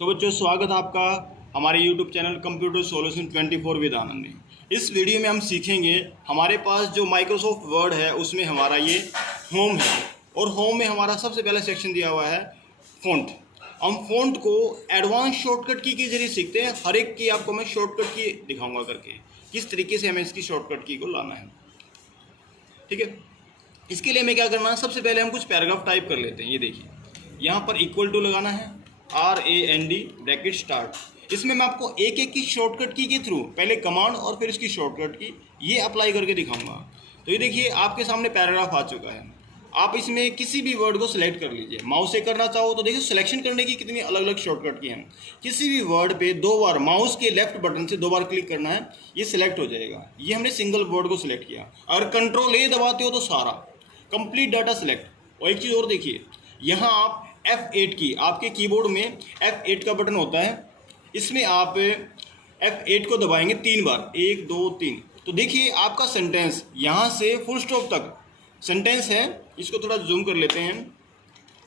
तो बच्चों, स्वागत है आपका हमारे YouTube channel computer solution 24 with Anand में। इस वीडियो में हम सीखेंगे, हमारे पास जो माइक्रोसॉफ्ट वर्ड है उसमें हमारा ये होम है और होम में हमारा सबसे पहला सेक्शन दिया हुआ है फ़ॉन्ट। हम फ़ॉन्ट को एडवांस शॉर्टकट की के जरिए सीखते हैं। हर एक की आपको मैं शॉर्टकट की दिखाऊंगा करके, किस तरीके से हमें इसकी शॉर्टकट की को लाना है। ठीक है, इसके लिए हमें क्या करना है, सबसे पहले हम कुछ पैराग्राफ टाइप कर लेते हैं। ये देखिए, यहाँ पर इक्वल टू लगाना है, RAND ब्रैकेट स्टार्ट। इसमें मैं आपको एक एक की शॉर्टकट की के थ्रू पहले कमांड और फिर इसकी शॉर्टकट की ये अप्लाई करके दिखाऊंगा। तो ये देखिए, आपके सामने पैराग्राफ आ चुका है। आप इसमें किसी भी वर्ड को सिलेक्ट कर लीजिए। माउस से करना चाहो तो देखिए, सिलेक्शन करने की कितनी अलग अलग शॉर्टकट की हैं। किसी भी वर्ड पे 2 बार माउस के लेफ्ट बटन से 2 बार क्लिक करना है, ये सिलेक्ट हो जाएगा। ये हमने सिंगल वर्ड को सिलेक्ट किया। अगर कंट्रोल A दबाते हो तो सारा कंप्लीट डाटा सिलेक्ट। और एक चीज़ और देखिए, यहाँ आप F8 की, आपके कीबोर्ड में F8 का बटन होता है, इसमें आप F8 को दबाएंगे 3 बार, 1 2 3। तो देखिए, आपका सेंटेंस यहाँ से फुल स्टॉप तक सेंटेंस है। इसको थोड़ा जूम कर लेते हैं।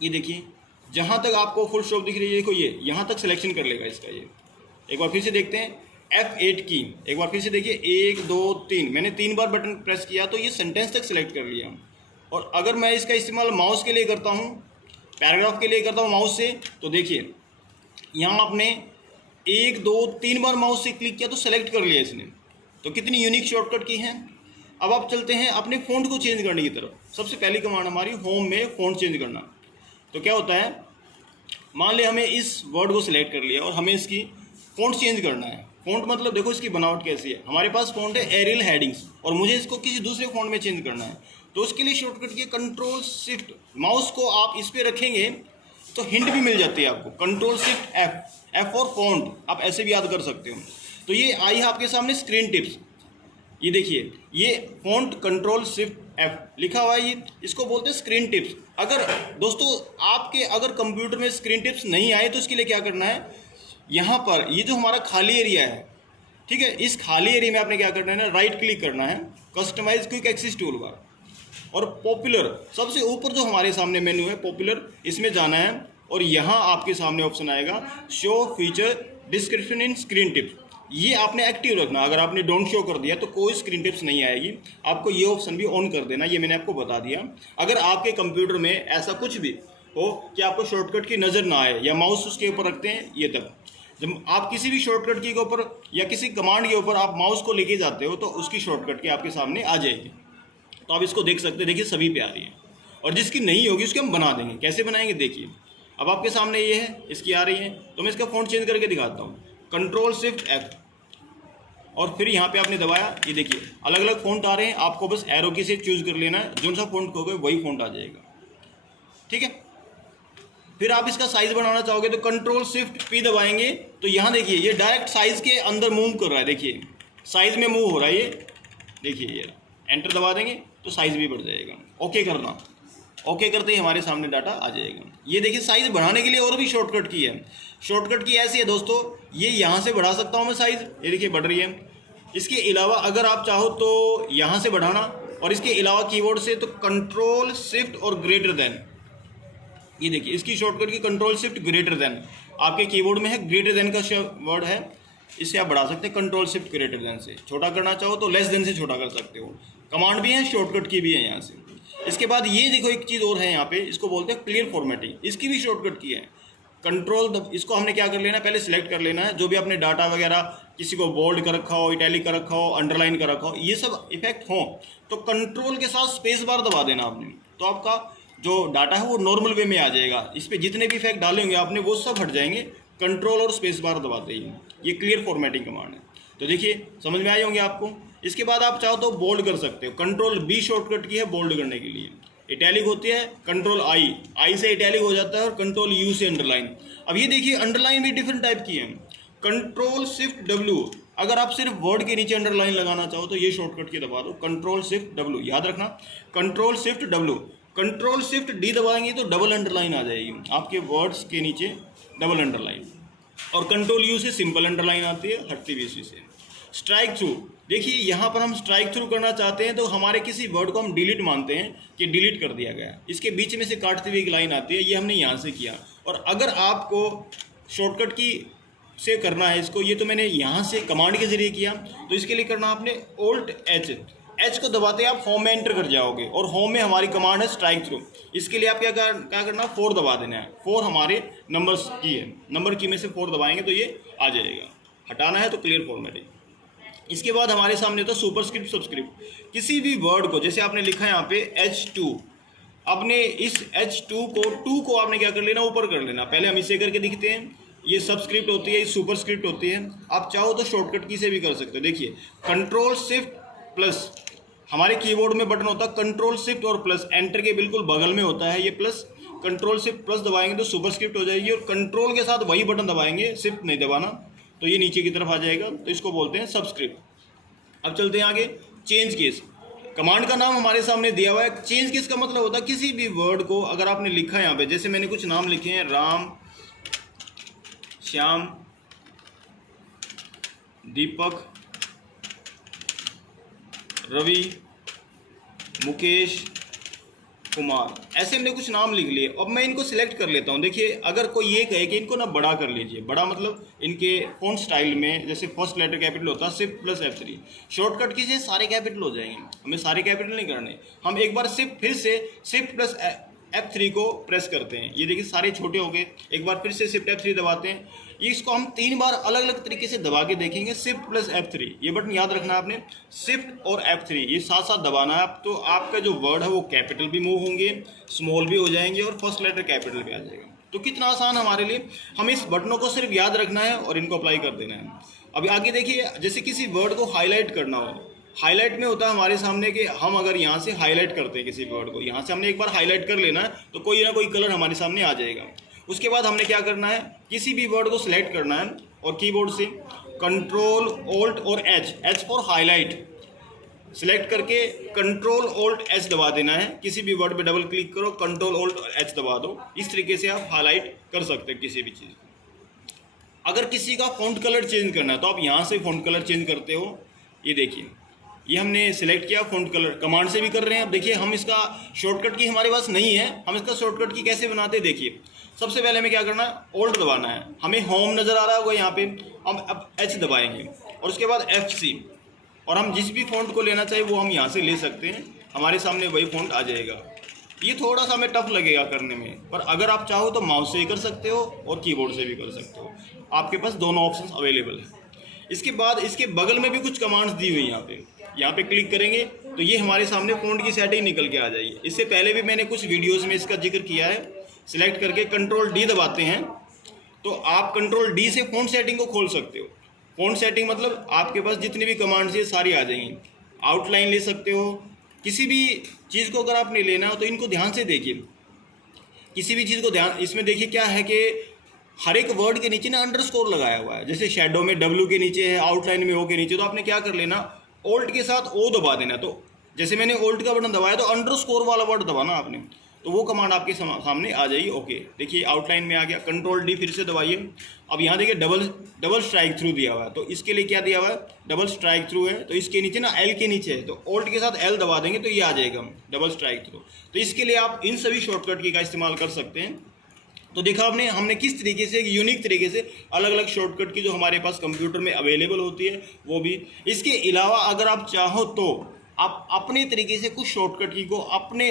ये देखिए, जहाँ तक आपको फुल स्टॉप दिख रही है, देखो ये यहाँ तक सिलेक्शन कर लेगा इसका। ये एक बार फिर से देखते हैं, F8 की एक बार फिर से देखिए, 1 2 3, मैंने 3 बार बटन प्रेस किया तो ये सेंटेंस तक सिलेक्ट कर लिया। और अगर मैं इसका इस्तेमाल माउस के लिए करता हूँ, पैराग्राफ के लिए करता हूँ माउस से, तो देखिए यहाँ आपने 1 2 3 बार माउस से क्लिक किया तो सेलेक्ट कर लिया इसने। तो कितनी यूनिक शॉर्टकट की है। अब आप चलते हैं अपने फ़ॉन्ट को चेंज करने की तरफ। सबसे पहली कमांड हमारी होम में फ़ॉन्ट चेंज करना। तो क्या होता है, मान लिया हमें इस वर्ड को सिलेक्ट कर लिया और हमें इसकी फ़ॉन्ट चेंज करना है। फ़ॉन्ट मतलब देखो इसकी बनावट कैसी है। हमारे पास फ़ॉन्ट है एरियल हेडिंग्स और मुझे इसको किसी दूसरे फ़ॉन्ट में चेंज करना है। तो उसके लिए शॉर्टकट की कंट्रोल शिफ्ट, माउस को आप इस पर रखेंगे तो हिंट भी मिल जाती है आपको। कंट्रोल शिफ्ट F और फ़ॉन्ट आप ऐसे भी याद कर सकते हो। तो ये आई है आपके सामने स्क्रीन टिप्स। ये देखिए, ये फ़ॉन्ट कंट्रोल शिफ्ट F लिखा हुआ है, ये इसको बोलते हैं स्क्रीन टिप्स। अगर दोस्तों आपके अगर कंप्यूटर में स्क्रीन टिप्स नहीं आए तो इसके लिए क्या करना है, यहाँ पर ये जो हमारा खाली एरिया है, ठीक है, इस खाली एरिया में आपने क्या करना है ना, राइट क्लिक करना है, customize quick access toolbar, और पॉपुलर सबसे ऊपर जो हमारे सामने मेन्यू है पॉपुलर, इसमें जाना है और यहाँ आपके सामने ऑप्शन आएगा show feature description in screen tips. ये आपने एक्टिव रखना। अगर आपने डोंट शो कर दिया तो कोई स्क्रीन टिप्स नहीं आएगी। आपको ये ऑप्शन भी ऑन कर देना, ये मैंने आपको बता दिया। अगर आपके कंप्यूटर में ऐसा कुछ भी हो कि आपको शॉर्टकट की नज़र ना आए या माउस उसके ऊपर रखते हैं, ये तब जब आप किसी भी शॉर्टकट की के ऊपर या किसी कमांड के ऊपर आप माउस को लेके जाते हो तो उसकी शॉर्टकट की आपके सामने आ जाएगी। तो आप इसको देख सकते हैं, देखिए सभी पे आ रही है। और जिसकी नहीं होगी उसकी हम बना देंगे। कैसे बनाएंगे देखिए, अब आपके सामने ये है, इसकी आ रही है, तो मैं इसका फ़ॉन्ट चेंज करके दिखाता हूँ। कंट्रोल शिफ्ट F और फिर यहाँ पे आपने दबाया, ये देखिए अलग अलग फ़ॉन्ट आ रहे हैं। आपको बस एरो की से चूज़ कर लेना है, जो सा फ़ॉन्ट कहोगे वही फ़ॉन्ट आ जाएगा। ठीक है, फिर आप इसका साइज़ बढ़ाना चाहोगे तो कंट्रोल शिफ्ट P दबाएंगे तो यहाँ देखिए ये डायरेक्ट साइज़ के अंदर मूव कर रहा है। देखिए साइज़ में मूव हो रहा है ये, देखिए ये एंटर दबा देंगे तो साइज़ भी बढ़ जाएगा। ओके करना, ओके करते ही हमारे सामने डाटा आ जाएगा। ये देखिए, साइज़ बढ़ाने के लिए और भी शॉर्टकट की है। शॉर्टकट की ऐसी है दोस्तों, ये यहाँ से बढ़ा सकता हूँ मैं साइज़, ये देखिए बढ़ रही है। इसके अलावा अगर आप चाहो तो यहाँ से बढ़ाना, और इसके अलावा कीबोर्ड से तो कंट्रोल शिफ्ट और ग्रेटर देन, ये देखिए इसकी शॉर्टकट की कंट्रोल शिफ्ट ग्रेटर देन, आपके कीबोर्ड में है ग्रेटर देन का वर्ड है, इससे आप बढ़ा सकते हैं। कंट्रोल शिफ्ट ग्रेटर देन से छोटा करना चाहो तो लेस देन से छोटा कर सकते हो। कमांड भी है, शॉर्टकट की भी है यहाँ से। इसके बाद ये देखो एक चीज़ और है यहाँ पे, इसको बोलते हैं क्लियर फॉर्मेटिंग, इसकी भी शॉर्टकट की है। कंट्रोल इसको हमने क्या कर लेना है, पहले सिलेक्ट कर लेना है जो भी आपने डाटा वगैरह, किसी को बोल्ड कर रखा हो, इटैलिक कर रखा हो, अंडरलाइन कर रखा हो, ये सब इफेक्ट हो तो कंट्रोल के साथ स्पेस बार दबा देना आपने, तो आपका जो डाटा है वो नॉर्मल वे में आ जाएगा। इस पर जितने भी इफेक्ट डाले होंगे आपने वो सब हट जाएंगे कंट्रोल और स्पेस बार दबाते ही। ये क्लियर फॉर्मेटिंग कमांड है। तो देखिए समझ में आए होंगे आपको। इसके बाद आप चाहो तो बोल्ड कर सकते हो, कंट्रोल B शॉर्टकट की है बोल्ड करने के लिए। इटैलिक होती है कंट्रोल I से इटैलिक हो जाता है, और कंट्रोल U से अंडरलाइन। अब ये देखिए अंडरलाइन भी डिफरेंट टाइप की है। कंट्रोल शिफ्ट W, अगर आप सिर्फ वर्ड के नीचे अंडरलाइन लगाना चाहो तो ये शॉर्टकट की दबा दो, कंट्रोल शिफ्ट W, याद रखना control shift W। Control shift D दबाएंगे तो डबल अंडरलाइन आ जाएगी आपके वर्ड्स के नीचे, डबल अंडरलाइन। और कंट्रोल U से सिंपल अंडरलाइन आती है, हटती भी इसी से। स्ट्राइक थ्रू, देखिए यहाँ पर हम स्ट्राइक थ्रू करना चाहते हैं तो हमारे किसी वर्ड को हम डिलीट मानते हैं कि डिलीट कर दिया गया, इसके बीच में से काटती हुई एक लाइन आती है, ये हमने यहाँ से किया। और अगर आपको शॉर्टकट की से करना है इसको, ये तो मैंने यहाँ से कमांड के जरिए किया, तो इसके लिए करना आपने Alt+H को दबाते आप होम में एंटर कर जाओगे और होम में हमारी कमांड है स्ट्राइक थ्रू। इसके लिए आप क्या करना, 4 दबा देना है। 4 हमारे नंबर्स की है, नंबर की में से 4 दबाएंगे तो ये आ जाएगा। हटाना है तो क्लियर फॉर्मेटिंग। इसके बाद हमारे सामने होता है सुपरस्क्रिप्ट सबस्क्रिप्ट। किसी भी वर्ड को, जैसे आपने लिखा है यहाँ पे H2, आपने इस H2 को आपने क्या कर लेना, ऊपर कर लेना। पहले हम इसे करके दिखते हैं, ये सबस्क्रिप्ट होती है, ये सुपरस्क्रिप्ट होती है। आप चाहो तो शॉर्टकट की से भी कर सकते हो। देखिए Ctrl+Shift+, हमारे कीबोर्ड में बटन होता है Ctrl+Shift और प्लस, एंटर के बिल्कुल बगल में होता है ये प्लस। Ctrl+Shift+ दबाएंगे तो सुपरस्क्रिप्ट हो जाएगी, और कंट्रोल के साथ वही बटन दबाएंगे, शिफ्ट नहीं दबाना, तो ये नीचे की तरफ आ जाएगा। तो इसको बोलते हैं सबस्क्रिप्ट। अब चलते हैं आगे। चेंज केस, कमांड का नाम हमारे सामने दिया हुआ है। चेंज केस का मतलब होता है किसी भी वर्ड को अगर आपने लिखा है यहाँ पे, जैसे मैंने कुछ नाम लिखे हैं, राम, श्याम, दीपक, रवि, मुकेश, कुमार, ऐसे हमने कुछ नाम लिख लिए। अब मैं इनको सिलेक्ट कर लेता हूँ। देखिए अगर कोई ये कहे कि इनको ना बड़ा कर लीजिए, बड़ा मतलब इनके फ़ॉन्ट स्टाइल में जैसे फर्स्ट लेटर कैपिटल होता है, Shift+F3, शॉर्टकट की से सारे कैपिटल हो जाएंगे। हमें सारे कैपिटल नहीं करने, हम एक बार फिर से Shift+F3 को प्रेस करते हैं। ये देखिए सारे छोटे हो गए। एक बार फिर से Shift+F3 दबाते हैं। इसको हम 3 बार अलग अलग तरीके से दबा के देखेंगे। Shift+F3, ये बटन याद रखना है आपने, Shift और F3 ये साथ साथ दबाना है। तो आपका जो वर्ड है वो कैपिटल भी मूव होंगे, स्मॉल भी हो जाएंगे और फर्स्ट लेटर कैपिटल भी आ जाएगा। तो कितना आसान हमारे लिए, हम इस बटनों को सिर्फ याद रखना है और इनको अप्लाई कर देना है। अभी आगे देखिए, जैसे किसी वर्ड को हाईलाइट करना हो, हाईलाइट में होता है हमारे सामने कि हम अगर यहाँ से हाईलाइट करते हैं किसी वर्ड को, यहाँ से हमने एक बार हाईलाइट कर लेना है तो कोई ना कोई कलर हमारे सामने आ जाएगा। उसके बाद हमने क्या करना है, किसी भी वर्ड को सिलेक्ट करना है और कीबोर्ड से Ctrl+Alt और H फॉर हाईलाइट सिलेक्ट करके Ctrl+Alt+H दबा देना है। किसी भी वर्ड पे डबल क्लिक करो, Ctrl+Alt+H दबा दो। इस तरीके से आप हाईलाइट कर सकते हैं किसी भी चीज़। अगर किसी का फॉन्ट कलर चेंज करना है तो आप यहाँ से फॉन्ट कलर चेंज करते हो। ये देखिए, ये हमने सिलेक्ट किया, फॉन्ट कलर कमांड से भी कर रहे हैं। अब देखिए हम इसका शॉर्टकट की हमारे पास नहीं है, हम इसका शॉर्टकट की कैसे बनाते हैं। देखिए सबसे पहले हमें क्या करना है, Alt दबाना है। हमें होम नज़र आ रहा होगा यहाँ पे, हम अब H दबाएंगे और उसके बाद FC, और हम जिस भी फॉन्ट को लेना चाहिए वो हम यहाँ से ले सकते हैं। हमारे सामने वही फॉन्ट आ जाएगा। ये थोड़ा सा हमें टफ लगेगा करने में, पर अगर आप चाहो तो माउस से ही कर सकते हो और कीबोर्ड से भी कर सकते हो। आपके पास दोनों ऑप्शन अवेलेबल है। इसके बाद इसके बगल में भी कुछ कमांड्स दी हुई हैं। यहाँ पे क्लिक करेंगे तो ये हमारे सामने फ़ॉन्ट की सेटिंग निकल के आ जाएगी। इससे पहले भी मैंने कुछ वीडियोस में इसका जिक्र किया है। सिलेक्ट करके Ctrl+D दबाते हैं तो आप Ctrl+D से फ़ॉन्ट सेटिंग को खोल सकते हो। फ़ॉन्ट सेटिंग मतलब आपके पास जितनी भी कमांड्स है सारी आ जाएंगी। आउटलाइन ले सकते हो, किसी भी चीज़ को अगर आपने लेना हो तो इनको ध्यान से देखिए। किसी भी चीज़ को ध्यान, इसमें देखिए क्या है कि हर एक वर्ड के नीचे ना अंडरस्कोर लगाया हुआ है। जैसे शैडो में W के नीचे है, आउटलाइन में O के नीचे, तो आपने क्या कर लेना, Alt के साथ O दबा देना। तो जैसे मैंने Alt का बटन दबाया तो अंडरस्कोर वाला वर्ड दबाना आपने, तो वो कमांड आपके सामने आ जाएगी। ओके, देखिए आउटलाइन में आ गया। Ctrl+D फिर से दबाइए। अब यहाँ देखिए डबल स्ट्राइक थ्रू दिया हुआ है, तो इसके लिए क्या दिया हुआ है, डबल स्ट्राइक थ्रू है। तो इसके नीचे ना L के नीचे है, तो Alt के साथ L दबा देंगे तो ये आ जाएगा डबल स्ट्राइक थ्रू। तो इसके लिए आप इन सभी शॉर्टकट की का इस्तेमाल कर सकते हैं। तो देखा आपने, हमने किस तरीके से एक यूनिक तरीके से अलग अलग शॉर्टकट की जो हमारे पास कंप्यूटर में अवेलेबल होती है वो भी। इसके अलावा अगर आप चाहो तो आप अपने तरीके से कुछ शॉर्टकट की को अपने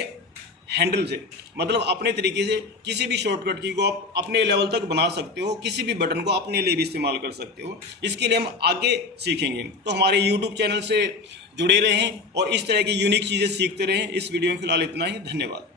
हैंडल से, मतलब अपने तरीके से किसी भी शॉर्टकट की को आप अपने लेवल तक बना सकते हो। किसी भी बटन को अपने लिए भी इस्तेमाल कर सकते हो। इसके लिए हम आगे सीखेंगे। तो हमारे यूट्यूब चैनल से जुड़े रहें और इस तरह की यूनिक चीज़ें सीखते रहें। इस वीडियो में फिलहाल इतना ही। धन्यवाद।